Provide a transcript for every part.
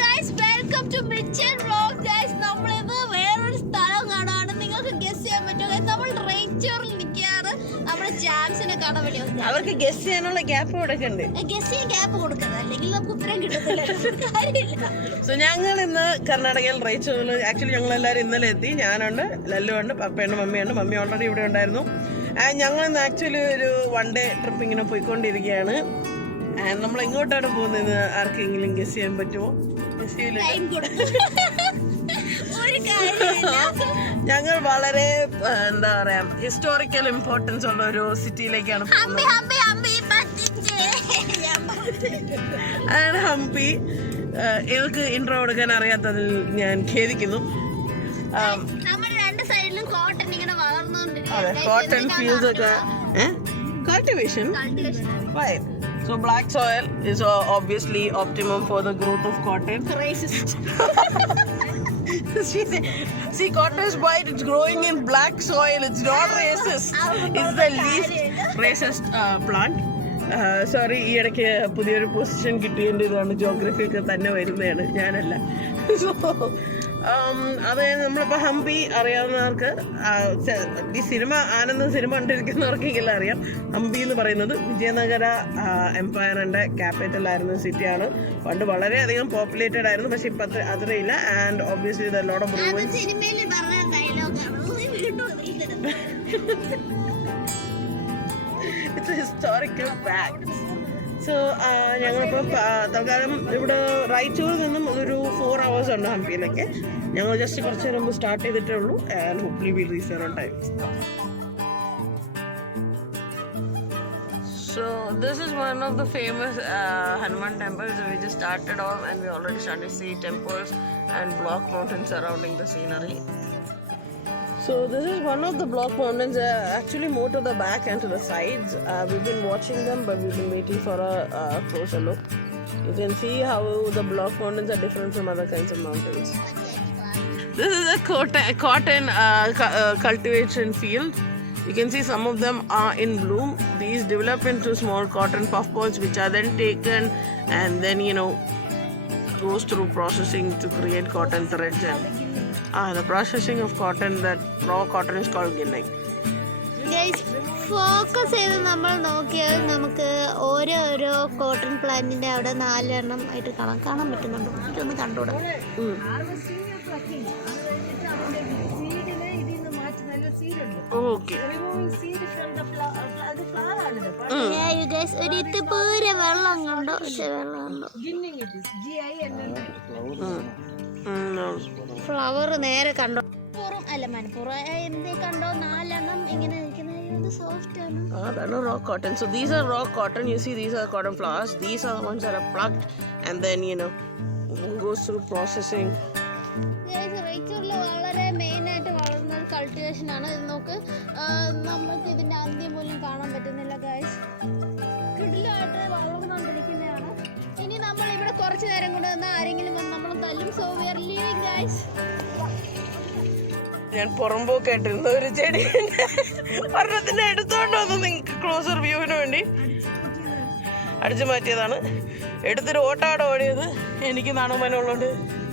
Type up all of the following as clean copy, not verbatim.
guys, welcome to Mitchell Vlog. Guys, നമ്മളിത് വേറൊരു സ്ഥലം കാണാണ്. നിങ്ങൾക്ക് ഗസ് ചെയ്യാൻ പറ്റുമോ? നമ്മൾ റേച്ചറിൽ നിൽക്കാറ് നമ്മുടെ ജാംസിനെ കാണാൻ വേണ്ടി. അവർക്ക് ഗസ് ചെയ്യാനുള്ള ഗ്യാപ്പ് കൊടുക്കണ്ടേ? ഗസ് ചെയ്യാൻ ഗ്യാപ്പ് കൊടുക്കുന്നത്, അല്ലെങ്കിൽ നമുക്ക് ഉത്തരം കിട്ടത്തില്ല. സോ ഞങ്ങൾ ഇന്ന് കർണാടകയിൽ റേച്ചറിൽ ആക്ച്വലി ഞങ്ങൾ എല്ലാവരും ഇന്നലെ എത്തി. ഞാനുണ്ട്, ലല്ലുണ്ട്, പപ്പയുണ്ട്, മമ്മിയുണ്ട്. മമ്മി ഓൾറെഡി ഇവിടെ ഉണ്ടായിരുന്നു. ഞങ്ങൾ ഇന്ന് ആക്ച്വലി ഒരു 1 day ട്രിപ്പ് ഇങ്ങനെ പോയിക്കൊണ്ടിരിക്കുകയാണ്. നമ്മൾ എങ്ങോട്ടാണ് പോകുന്നത്? ആർക്കെങ്കിലും ഗസ് ചെയ്യാൻ പറ്റുമോ? ഞങ്ങൾ വളരെ എന്താ പറയാ ഹിസ്റ്റോറിക്കൽ ഇമ്പോർട്ടൻസ് ഉള്ള ഒരു സിറ്റിയിലേക്കാണ് പോകുന്നത്. ഹംപി. ഇവർക്ക് ഇൻട്രോ കൊടുക്കാൻ അറിയാത്തതിൽ ഞാൻ ഖേദിക്കുന്നു. അതെ, കോട്ടൺ ഫീൽഡ്സ് ഒക്കെ cultivation. Right. So black soil is obviously optimum for the growth of cotton. Racist. See, cotton is white. It's growing in black soil. It's not racist. It's the least racist plant. Sorry, ഈ ഇടയ്ക്ക് പുതിയൊരു position കിട്ടിയതാണ്. Geography ഒക്കെ തന്നെ വരുന്നതാണ്, ഞാനല്ല. So അത് നമ്മളിപ്പോൾ ഹംപി അറിയാവുന്നവർക്ക്, ഈ സിനിമ ആനന്ദ സിനിമ കണ്ടിരിക്കുന്നവർക്കെങ്കിലും അറിയാം. ഹംപി എന്ന് പറയുന്നത് വിജയനഗര എംപയറിന്റെ ക്യാപിറ്റൽ ആയിരുന്ന സിറ്റിയാണ്. പണ്ട് വളരെയധികം പോപ്പുലേറ്റഡ് ആയിരുന്നു, പക്ഷെ ഇപ്പൊ അത്രയില്ല. And obviously the lot of ruins. It's a historical fact. So ഞങ്ങളിപ്പോൾ തൽക്കാലം ഇവിടെ റൈച്ചൂരിൽ നിന്നും ഒരു 4 hours ഉണ്ട് ഹംപിയിലേക്ക്. ഞങ്ങൾ ജസ്റ്റ് കുറച്ച് നേരം മുമ്പ് സ്റ്റാർട്ട് ചെയ്തിട്ടേ ഉള്ളൂ. And hopefully will reach their own time. So this is one of the famous Hanuman temples. We just started off and we already started to see temples and block mountains surrounding the scenery. So this is one of the block mountains, actually more to the back and to the sides. We've been watching them, but we've been waiting for a closer look. You can see how the block mountains are different from other kinds of mountains. This is a cotton cultivation field. You can see some of them are in bloom. These develop into small cotton puffballs, which are then taken and then goes through processing to create cotton threads. And the processing of cotton, that raw cotton, is called ginning. Guys, focus ചെയ്ത് നമ്മൾ നോക്കിയാൽ നമുക്ക് ഓരോ cotton പ്ലാന്റിന്റെ അവിടെ 4 എണ്ണം ആയിട്ട് കാണാൻ പറ്റുന്നുണ്ട്. ഇതൊന്ന് കണ്ടുകൂടാ? Okay. ഒരു ഇത്തിപ്പൂര വെള്ളം കണ്ടോ? ഫ്ലവർ നേരെ കണ്ടോ? അല്ല, മനപ്പുറം എന്ത് കണ്ടോ? 4 എണ്ണം ഇങ്ങനെ ഇരിക്കുന്നത് സോഫ്റ്റ് ആണ്. അതാണ് raw cotton. So these are raw cotton. You see, these are cotton flowers. These are the ones that are plucked and then goes through processing. റൈച്ചൂരിൽ വളരെ മെയിൻ ആയിട്ട് വളർന്ന കൾട്ടിവേഷൻ ആണ്. ഇത് നോക്ക്, നമുക്ക് ഇതിന്റെ അന്ത്യം പോലും കാണാൻ പറ്റുന്നില്ല. ഗൈസ്, കിടിലായിട്ട് വളർന്നുകൊണ്ടിരിക്കുന്നതാണ്. ഇനി നമ്മൾ ഇവിടെ കുറച്ചു നേരം കൊണ്ട് വന്നാൽ ആരെങ്കിലും വന്ന് നമ്മൾ തല്ലും. So we are leaving guys. ഞാൻ പുറമ്പോക്കായിട്ടിരുന്ന ഒരു ചെടി ഒരെണ്ണത്തിന്റെ എടുത്തോണ്ട് വന്ന് നിങ്ങൾക്ക് ക്ലോസർ വ്യൂവിന് വേണ്ടി അടിച്ചു മാറ്റിയതാണ്. എടുത്തൊരു ഓട്ടാടെ ഓടിയത് എനിക്ക് നാണുമാനുള്ളതുകൊണ്ട്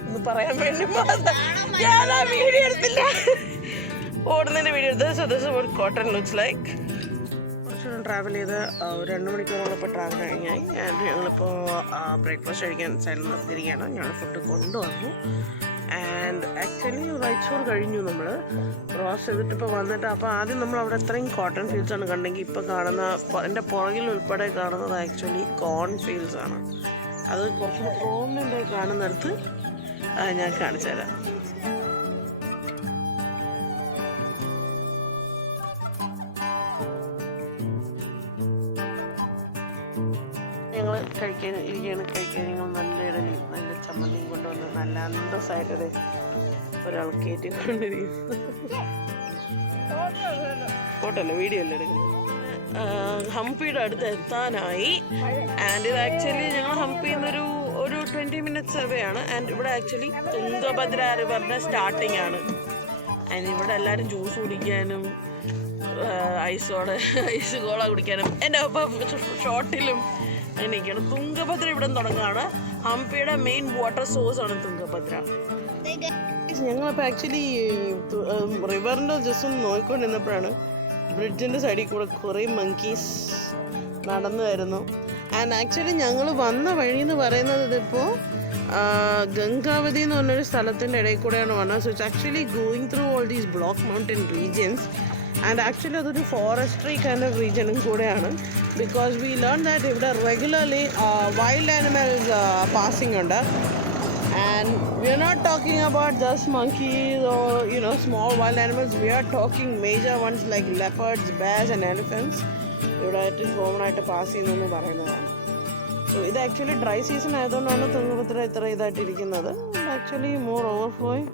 ഒന്ന് പറയാൻ വേണ്ടി ഞാൻ ആ വീഡിയോ എടുത്തില്ല. ഓടുന്നതിന്റെ വീഡിയോ എടുത്തത്. So this is what cotton looks like. കുറച്ചുകൂടെ ട്രാവൽ ചെയ്ത് 2 മണിക്കൂറോളം ഇപ്പോൾ ട്രാവൽ കഴിഞ്ഞായി. ഞങ്ങളിപ്പോൾ ബ്രേക്ക്ഫാസ്റ്റ് കഴിക്കാൻ സൈഡിൽ നിർത്തിയിരിക്കുകയാണ്. ഞങ്ങൾ ഫുഡ് കൊണ്ടുവന്നു. ആൻഡ് ആക്ച്വലി റൈച്ചൂർ കഴിഞ്ഞു നമ്മൾ ക്രോസ് ചെയ്തിട്ട് ഇപ്പോൾ വന്നിട്ട്. അപ്പോൾ ആദ്യം നമ്മൾ അവിടെ അത്രയും കോട്ടൺ ഫീൽഡ്സ് ആണ് കണ്ടെങ്കിൽ ഇപ്പോൾ കാണുന്ന എൻ്റെ പുറകിൽ ഉൾപ്പെടെ കാണുന്നത് ആക്ച്വലി കോൺ ഫീൽഡ്സ് ആണ്. അത് കുറച്ചുകൂടെ പ്രോമിനൻ്റായി കാണുന്നിടത്ത് ഞാൻ കാണിച്ചു തരാം. ഞങ്ങൾ കഴിക്കാൻ ഞങ്ങൾ നല്ല ഇടലി നല്ല ചമ്മന്തിയും കൊണ്ടുവന്ന് നല്ല അന്തസ്സായിട്ടത് ഒരാൾ കയറ്റിക്കൊണ്ടിരിക്കുന്നു. ഫോട്ടോ അല്ല, വീഡിയോ അല്ല എടുക്കുന്നത്. ഹംപിയുടെ അടുത്ത് എത്താനായി. ആൻഡ് ഇത് ആക്ച്വലി ഞങ്ങൾ ഹംപിയിൽ നിന്നൊരു 20 minutes അവേ ആണ്. ആൻഡ് ഇവിടെ ആക്ച്വലി തുംഗഭദ്ര റിവറിൻ്റെ സ്റ്റാർട്ടിങ് ആണ്. ആൻഡ് ഇവിടെ എല്ലാവരും ജ്യൂസ് കുടിക്കാനും ഐസ് കോള കുടിക്കാനും എൻ്റെ ഒപ്പം ഷോട്ടിലും അങ്ങനെയൊക്കെയാണ്. തുംഗഭദ്ര ഇവിടെ തുടങ്ങുകയാണ്. ഹംപിയുടെ മെയിൻ വാട്ടർ സോഴ്സ് ആണ് തുംഗഭദ്ര. ഞങ്ങളപ്പോൾ ആക്ച്വലി റിവറിൻ്റെ ജസ്റ്റ് ഒന്ന് നോക്കിക്കൊണ്ടിരുന്നപ്പോഴാണ് ബ്രിഡ്ജിൻ്റെ സൈഡിൽ കൂടെ കുറേ മങ്കീസ് നടന്നു വരുന്നു. ആൻഡ് ആക്ച്വലി ഞങ്ങൾ വന്ന വഴി എന്ന് പറയുന്നത് ഇതിപ്പോൾ ഗംഗാവതി എന്ന് പറഞ്ഞൊരു സ്ഥലത്തിൻ്റെ ഇടയിൽ കൂടെയാണ് വന്നത്. So it's actually going through all these block mountain regions. And actually അതൊരു ഫോറസ്ട്രി കൈൻഡ് ഓഫ് റീജിയനും കൂടെയാണ്. ബിക്കോസ് വി ലേൺ ദാറ്റ് ഇവിടെ റെഗുലർലി വൈൽഡ് ആനിമൽസ് പാസിംഗ് ഉണ്ട്. And we are not talking about just monkeys or small wild animals. We are talking major ones like leopards, bears and elephants. ഇവിടെ ഏറ്റവും common ആയിട്ട് pass ചെയ്യുന്നതെന്ന് പറയുന്നതാണ്. So ഇത് actually dry season ആയതുകൊണ്ടാണ് തുംഗഭദ്ര ഇത്ര ഇതായിട്ടിരിക്കുന്നത്. Actually more overflowing.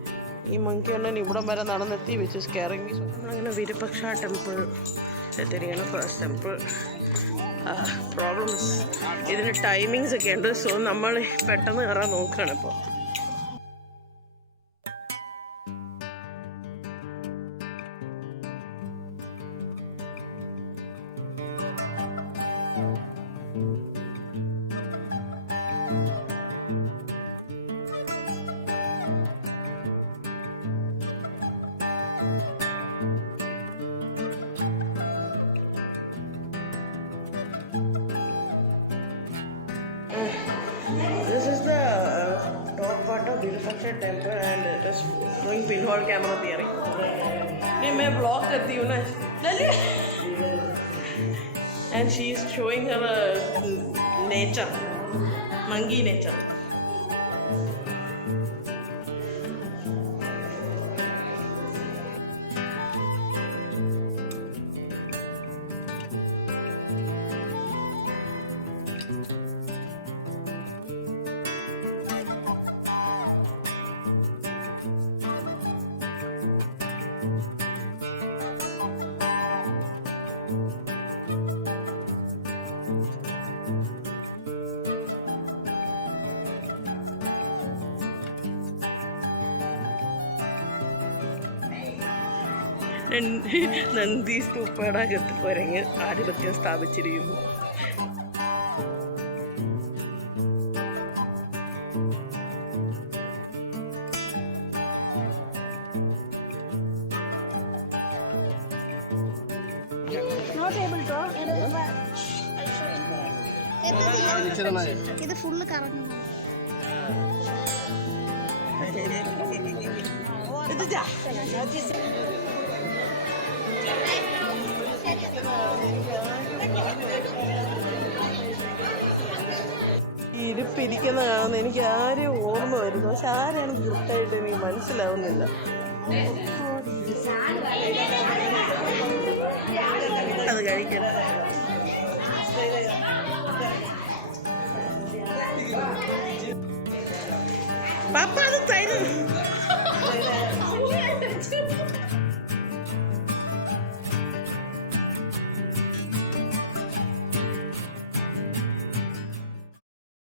ഈ മങ്കി ഉണ്ടെങ്കിൽ ഇവിടം വരെ നടന്നെത്തി വിച്ച് ഇസ് കെയറിങ് മീ. നമ്മളങ്ങനെ വിരുപക്ഷ ടെമ്പിൾ എത്തിയിരിക്കുകയാണ്. First temple. പ്രോബ്ലംസ് ഇതിന് ടൈമിങ്സ് ഒക്കെ ഉണ്ട്. സോ നമ്മൾ പെട്ടെന്ന് കയറാൻ നോക്കുകയാണ് ഇപ്പോൾ. This is the top part of Virupaksha temple and just doing pinhole camera theory. ये मैं ब्लॉग करती हूँ ना, चलिए. And she is showing her nature, monkey nature. നന്ദി സ്തൂപ്പടകത്ത് കുരങ്ങ് ആധിപത്യം സ്ഥാപിച്ചിരിക്കുന്നു. ഇത് ഫുള്ള് കറങ്ങുന്നു. ഇരിപ്പിരിക്കുന്ന കാണുന്ന എനിക്ക് ആരെയും ഓർമ്മ വരുന്നു. പക്ഷെ ആരെയാണ് കൃത്യമായിട്ട് എനിക്ക് മനസ്സിലാവുന്നില്ല. അത് കഴിക്കണം.